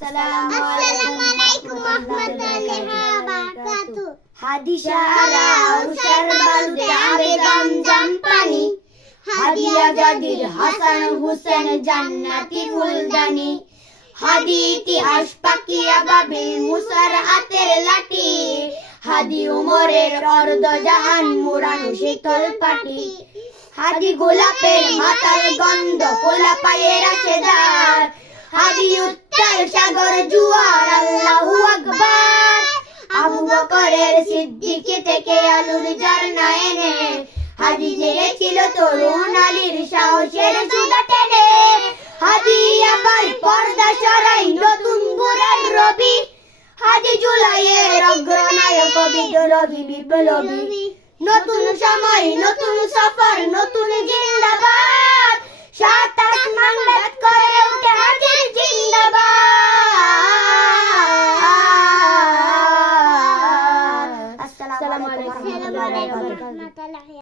Assalamualaikum warahmatullahi wabarakatuh. হাদি সারা উসার বালুতে আবে জমজম পানি, হাদিয়া জাদির হাসান হুসেন জান্নাতি ফুলদানি, হাদি ইতিহাস পাকিয়া বাবিল মুসার হাতের লাঠি, হাদি উমরের অর্ধ জাহান মুরানো শীতল পাটি, হাদি গোলাপের মাথার গন্ধ কোলা পায়ের আশেদার, হাদি উত্তাল সাগর জুয়ার আল্লাহু আকবার, আবু বকরের সিদ্দিকী থেকে আলুর ঝর্ণা এনে, হাদি জেগেছিল তরুণ আলীর সাহসের সুধা টেনে, হাদি আবার পর্দা সরাই নতুন ভোরের রবি, হাদি জুলাইয়ের অগ্রনায়ক বিদ্রোহী বিপ্লবী, নতুন সময় নতুন সফর নতুন জিন্দাবাদ, সাত আসমান ডাক করে উঠে হাদির জিন্দাবাদ। আসসালামু আলাইকুম ওয়া রাহমাতুল্লাহি ওয়া বারাকাতুহু।